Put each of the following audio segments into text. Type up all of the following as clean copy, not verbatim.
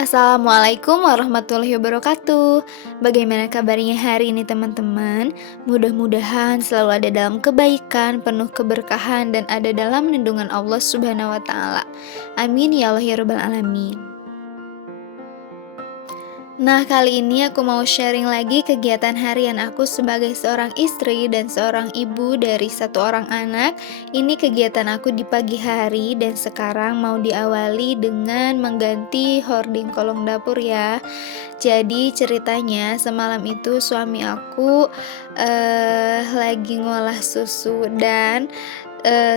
Assalamualaikum warahmatullahi wabarakatuh. Bagaimana kabarnya hari ini teman-teman? Mudah-mudahan selalu ada dalam kebaikan, penuh keberkahan dan ada dalam lindungan Allah Subhanahu wa taala. Amin ya Allah ya rabbal alamin. Nah, kali ini aku mau sharing lagi kegiatan harian aku sebagai seorang istri dan seorang ibu dari satu orang anak. Ini kegiatan aku di pagi hari dan sekarang mau diawali dengan mengganti hording kolong dapur ya. Jadi ceritanya semalam itu suami aku lagi ngolah susu dan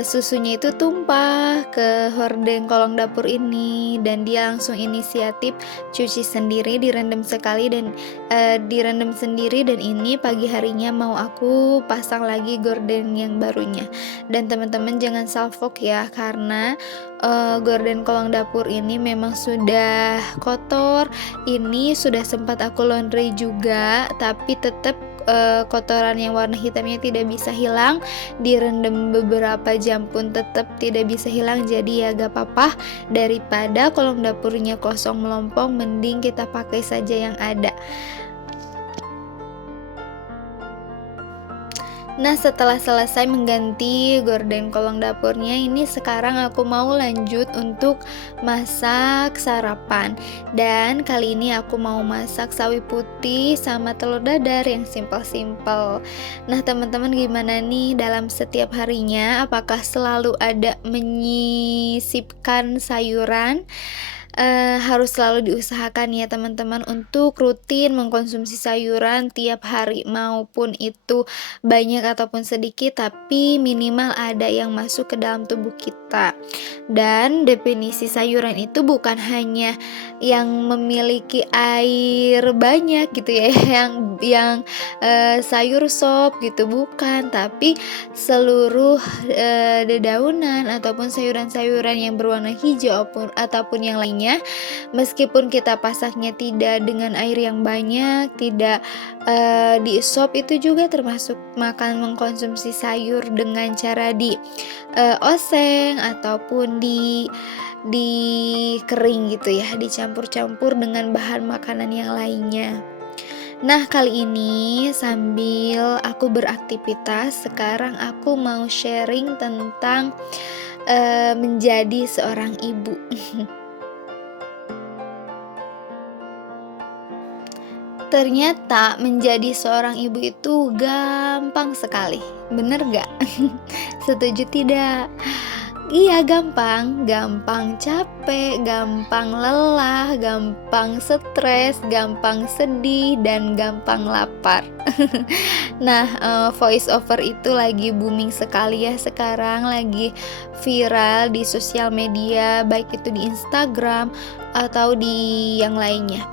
susunya itu tumpah ke hordeng kolong dapur ini dan dia langsung inisiatif cuci sendiri, direndam sekali dan direndam sendiri dan ini pagi harinya mau aku pasang lagi gorden yang barunya. Dan teman-teman jangan salfok ya karena gorden kolong dapur ini memang sudah kotor. Ini sudah sempat aku laundry juga tapi tetap kotoran yang warna hitamnya tidak bisa hilang, direndam beberapa jam pun tetap tidak bisa hilang. Jadi ya gak apa-apa, daripada kolong dapurnya kosong melompong mending kita pakai saja yang ada. Nah, setelah selesai mengganti gorden kolong dapurnya, ini sekarang aku mau lanjut untuk masak sarapan. Dan kali ini aku mau masak sawi putih sama telur dadar yang simpel-simpel. Nah, teman-teman gimana nih dalam setiap harinya? Apakah selalu ada menyisipkan sayuran? Harus selalu diusahakan ya teman-teman untuk rutin mengkonsumsi sayuran tiap hari, maupun itu banyak ataupun sedikit tapi minimal ada yang masuk ke dalam tubuh kita. Dan definisi sayuran itu bukan hanya yang memiliki air banyak gitu ya yang sayur sop gitu, bukan, tapi seluruh dedaunan ataupun sayuran-sayuran yang berwarna hijau ataupun yang lainnya, meskipun kita pasaknya tidak dengan air yang banyak, tidak di sop, itu juga termasuk makan mengkonsumsi sayur dengan cara di oseng ataupun di kering gitu ya, dicampur-campur dengan bahan makanan yang lainnya. Nah, kali ini sambil aku beraktivitas, sekarang aku mau sharing tentang menjadi seorang ibu. Ternyata menjadi seorang ibu itu gampang sekali, bener gak? Setuju tidak? Iya gampang, gampang capek, gampang lelah, gampang stres, gampang sedih, dan gampang lapar. Nah, voice over itu lagi booming sekali ya sekarang, lagi viral di sosial media, baik itu di Instagram atau di yang lainnya.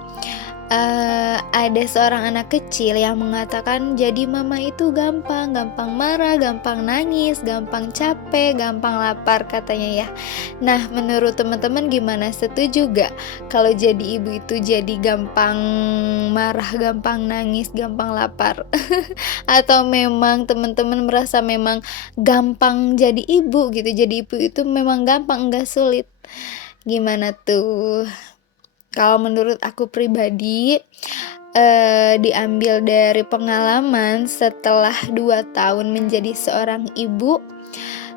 Ada seorang anak kecil yang mengatakan jadi mama itu gampang, gampang marah, gampang nangis, gampang capek, gampang lapar katanya ya. Nah, menurut teman-teman gimana? Setuju gak kalau jadi ibu itu jadi gampang marah, gampang nangis, gampang lapar? Atau memang teman-teman merasa memang gampang jadi ibu gitu, jadi ibu itu memang gampang, enggak sulit? Gimana tuh? Kalau menurut aku pribadi, diambil dari pengalaman setelah 2 tahun menjadi seorang ibu,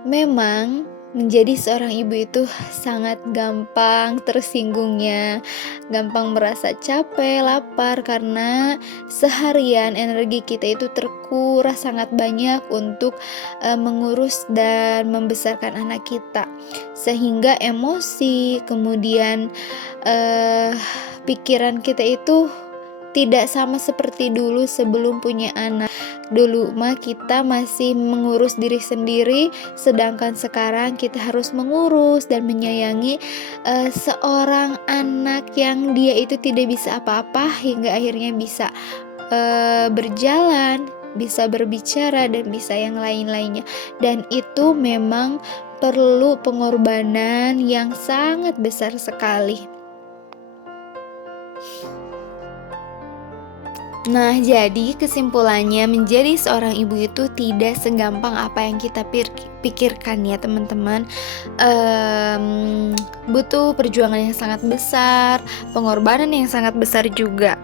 memang menjadi seorang ibu itu sangat gampang tersinggungnya, gampang merasa capek, lapar, karena seharian energi kita itu terkuras sangat banyak untuk mengurus dan membesarkan anak kita. Sehingga emosi, kemudian pikiran kita itu tidak sama seperti dulu sebelum punya anak. Dulu mah kita masih mengurus diri sendiri, sedangkan sekarang kita harus mengurus dan menyayangi seorang anak yang dia itu tidak bisa apa-apa hingga akhirnya bisa berjalan, bisa berbicara dan bisa yang lain-lainnya. Dan itu memang perlu pengorbanan yang sangat besar sekali. Nah, jadi kesimpulannya menjadi seorang ibu itu tidak segampang apa yang kita pikirkan ya teman-teman. Butuh perjuangan yang sangat besar, pengorbanan yang sangat besar juga.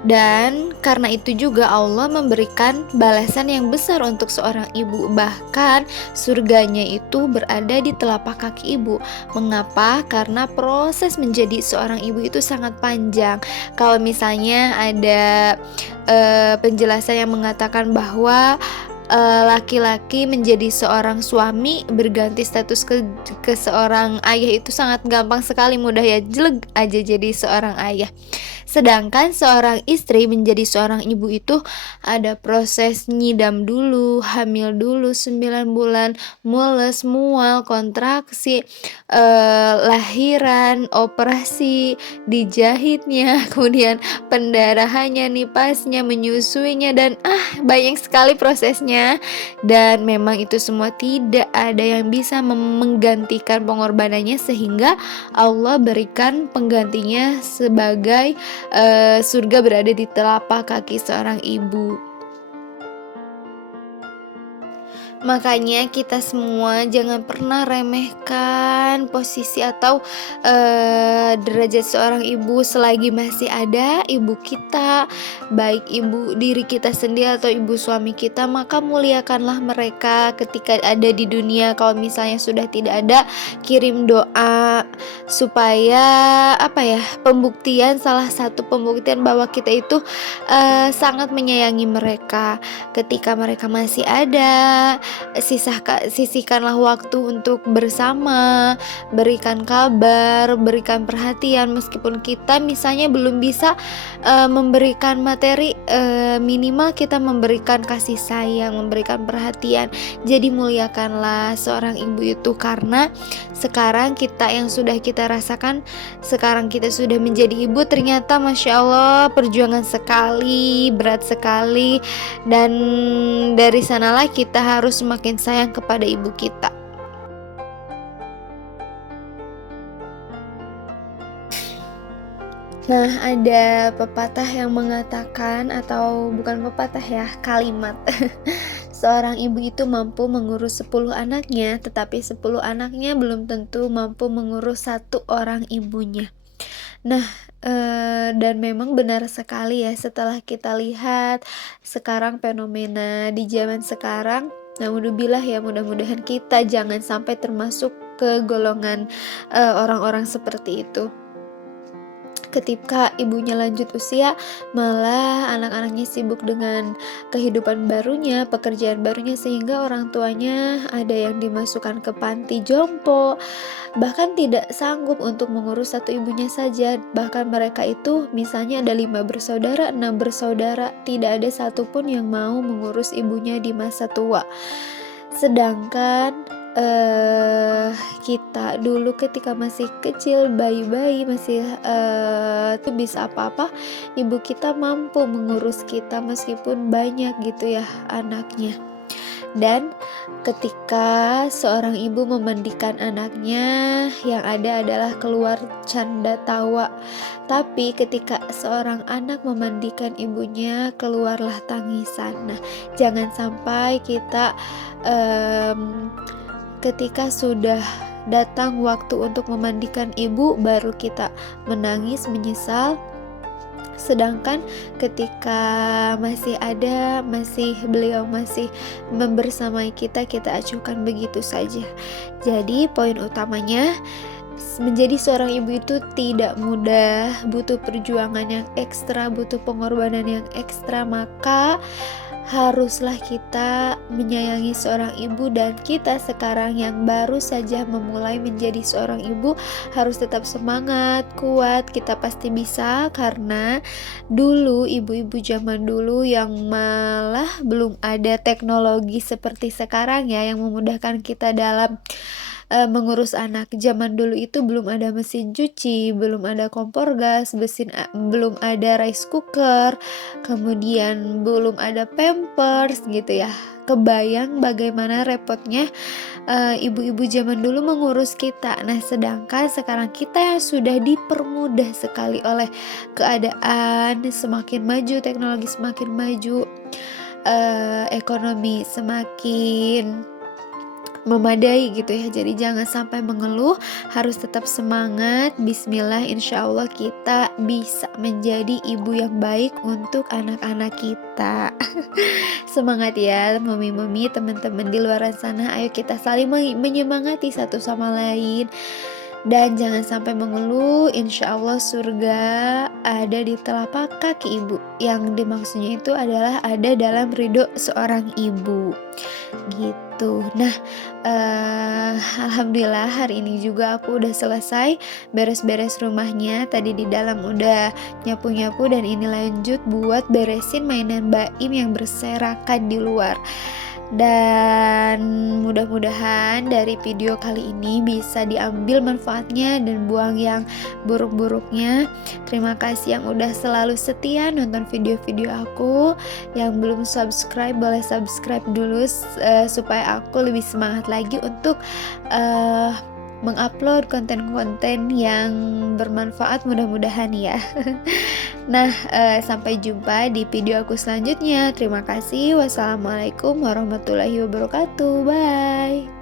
Dan karena itu juga Allah memberikan balasan yang besar untuk seorang ibu. Bahkan surganya itu berada di telapak kaki ibu. Mengapa? Karena proses menjadi seorang ibu itu sangat panjang. Kalau misalnya ada penjelasan yang mengatakan bahwa laki-laki menjadi seorang suami berganti status ke seorang ayah itu sangat gampang sekali, mudah ya, jeleg aja jadi seorang ayah. Sedangkan seorang istri menjadi seorang ibu itu ada proses ngidam dulu, hamil dulu 9 bulan, mules, mual, kontraksi, lahiran, operasi, dijahitnya, kemudian pendarahannya, nipasnya, menyusuinya, dan banyak sekali prosesnya. Dan memang itu semua tidak ada yang bisa menggantikan pengorbanannya, sehingga Allah berikan penggantinya sebagai surga berada di telapak kaki seorang ibu. Makanya kita semua jangan pernah remehkan posisi atau derajat seorang ibu selagi masih ada ibu kita, baik ibu diri kita sendiri atau ibu suami kita, maka muliakanlah mereka ketika ada di dunia. Kalau misalnya sudah tidak ada, kirim doa supaya salah satu pembuktian bahwa kita itu sangat menyayangi mereka ketika mereka masih ada. Sisihkanlah waktu untuk bersama, berikan kabar, berikan perhatian, meskipun kita misalnya belum bisa memberikan materi, minimal kita memberikan kasih sayang, memberikan perhatian. Jadi muliakanlah seorang ibu itu, karena sekarang kita yang sudah kita rasakan, sekarang kita sudah menjadi ibu, ternyata Masya Allah perjuangan sekali, berat sekali. Dan dari sanalah kita harus semakin sayang kepada ibu kita. Nah, ada pepatah yang mengatakan, atau bukan pepatah ya, kalimat. Seorang ibu itu mampu mengurus 10 anaknya, tetapi 10 anaknya belum tentu mampu mengurus satu orang ibunya. Nah, dan memang benar sekali ya, setelah kita lihat sekarang fenomena di zaman sekarang, naudzubillah ya, mudah-mudahan kita jangan sampai termasuk ke golongan orang-orang seperti itu. Ketika ibunya lanjut usia, malah anak-anaknya sibuk dengan kehidupan barunya, pekerjaan barunya, sehingga orang tuanya ada yang dimasukkan ke panti jompo, bahkan tidak sanggup untuk mengurus satu ibunya saja. Bahkan mereka itu misalnya ada 5 bersaudara, 6 bersaudara, tidak ada satupun yang mau mengurus ibunya di masa tua. Sedangkan kita dulu ketika masih kecil, bayi-bayi, masih tuh bisa apa-apa, ibu kita mampu mengurus kita meskipun banyak gitu ya anaknya. Dan ketika seorang ibu memandikan anaknya, yang ada adalah keluar canda tawa. Tapi ketika seorang anak memandikan ibunya, keluarlah tangisan. Nah, jangan sampai kita ketika sudah datang waktu untuk memandikan ibu, baru kita menangis, menyesal. Sedangkan ketika masih ada, beliau masih membersamai kita, kita acuhkan begitu saja. Jadi poin utamanya, menjadi seorang ibu itu tidak mudah, butuh perjuangan yang ekstra, butuh pengorbanan yang ekstra. Maka haruslah kita menyayangi seorang ibu, dan kita sekarang yang baru saja memulai menjadi seorang ibu harus tetap semangat, kuat. Kita pasti bisa, karena dulu ibu-ibu zaman dulu yang malah belum ada teknologi seperti sekarang ya, yang memudahkan kita dalam mengurus anak. Zaman dulu itu belum ada mesin cuci, belum ada kompor gas, belum ada rice cooker, kemudian belum ada pampers gitu ya. kebayang bagaimana repotnya ibu-ibu zaman dulu mengurus kita. Nah, sedangkan sekarang kita yang sudah dipermudah sekali oleh keadaan semakin maju, teknologi semakin maju, ekonomi semakin memadai gitu ya. Jadi jangan sampai mengeluh, harus tetap semangat. Bismillah, insya Allah kita bisa menjadi ibu yang baik untuk anak-anak kita. Semangat ya mami-mami, teman-teman di luar sana. Ayo kita saling menyemangati satu sama lain. Dan jangan sampai mengeluh, insya Allah surga ada di telapak kaki ibu. Yang dimaksudnya itu adalah ada dalam ridho seorang ibu gitu. Nah, alhamdulillah hari ini juga aku udah selesai beres-beres rumahnya. Tadi di dalam udah nyapu-nyapu dan ini lanjut buat beresin mainan Baim yang berserakan di luar. Dan mudah-mudahan dari video kali ini bisa diambil manfaatnya dan buang yang buruk-buruknya. Terima kasih yang udah selalu setia nonton video-video aku. Yang belum subscribe boleh subscribe dulu supaya aku lebih semangat lagi untuk mengupload konten-konten yang bermanfaat mudah-mudahan ya. Nah, sampai jumpa di video aku selanjutnya. Terima kasih. Wassalamualaikum warahmatullahi wabarakatuh. Bye.